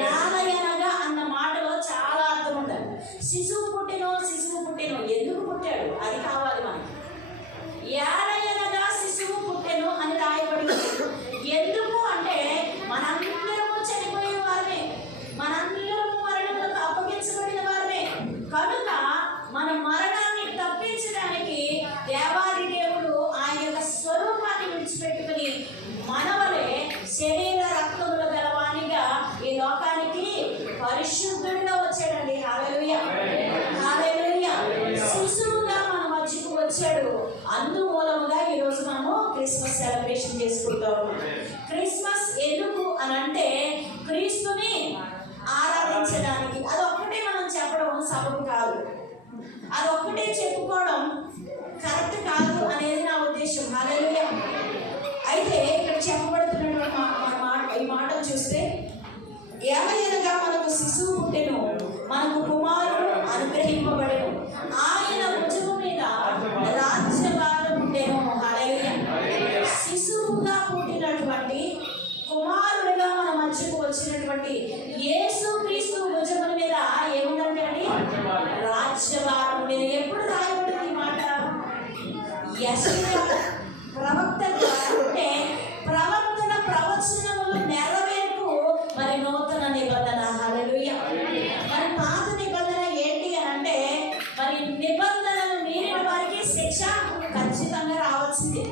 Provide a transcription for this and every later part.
యాలయనగా అన్న మాటలో చాలా అర్థం ఉంటుంది. శిశువు పుట్టెను ఎందుకు పుట్టాడు అది కావాలి మనకి. యాలయనగా శిశువు పుట్టెను అని రాయబడింది. ఎందుకు అంటే మనందరము చనిపోయే వారమే, మనందరము మరణములకు అప్పగించబడిన వారమే. కనుక మన మరణాన్ని తప్పించడానికి దేవాది దేవుడు ఆయన యొక్క స్వరూపాన్ని విడిచిపెట్టుకుని మనవలే శరీర రక్తముల గలవానిగా ఈ లోకానికి పరిశుద్ధుడిగా వచ్చాడండి. హల్లెలూయా, హల్లెలూయా. శిశువుగా మన మధ్యకు వచ్చాడు. అందుమూలముగా ఈరోజు మనము క్రిస్మస్ సెలబ్రేషన్ చేసుకుంటాము. క్రిస్మస్ ఎందుకు అని అంటే క్రీస్తుని ఆరాధించడానికి. అదొక్కటే మనం చెప్పడం సబబు కాదు, అదొక్కటే చెప్పుకోవడం కరెక్ట్ కాదు అనేది నా ఉద్దేశం. హల్లెలూయా. అయితే ఇక్కడ చెప్పబడుతున్నటువంటి ఈ మాటలు చూస్తే, ఏలయనగా మనకు శిశువు పుట్టెను, మనకు కుమారుడు అనుగ్రహింపబడెను, ఆయన భుజము మీద రాజ్యభారం ఉండెను. హల్లెలూయా. శిశువుగా పుట్టినటువంటి కుమారుడిగా మన మధ్యకు వచ్చినటువంటి యేసు క్రీస్తు భుజముల మీద ఏముందంటే అండి రాజ్యభారం ఉండేది. ఎప్పుడు రాయబడింది ఈ మాట? యెషయా ప్రవక్త అంటే ప్రవక్తల ప్రవచనములు నెరవేర్పు మరి నూతన నిబంధన. హల్లెలూయా. మరి పాత నిబంధన ఏంటి అని అంటే మరి నిబంధనలు మీరిన వారికి శిక్ష ఖచ్చితంగా రావాల్సింది.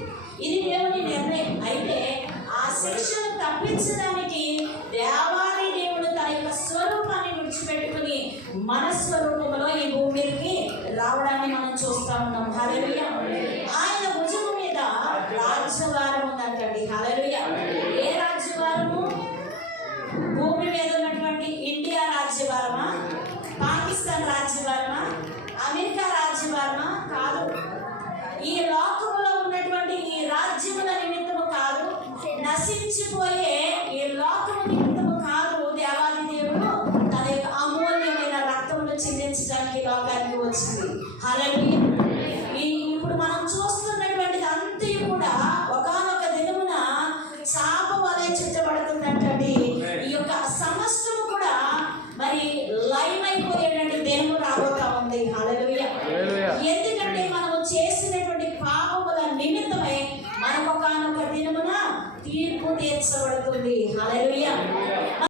ఇది దేవుని నిర్ణయం. అయితే ఆ శిక్షను తప్పించడానికి దేవాది దేవుడు తన యొక్క స్వరూపాన్ని విడిచిపెట్టుకుని మన స్వరూపంలో ఈ భూమికి రావడాన్ని మనం చూస్తా ఉన్నాం. హల్లెలూయా. ఆయన భుజము మీద రాజ్యభారం ఉందంటండి. హల్లెలూయా. ఏ రాజ్యభారము? భూమి మీద ఉన్నటువంటి ఇండియా రాజ్యభారమా, పాకిస్తాన్ రాజ్యభారమా, అమెరికా రాజ్యభారమా? కాదు. ఈ లోకంలో ఉన్నటువంటి ఈ రాజ్యముల నిమిత్తము కాదు, నశించిపోయే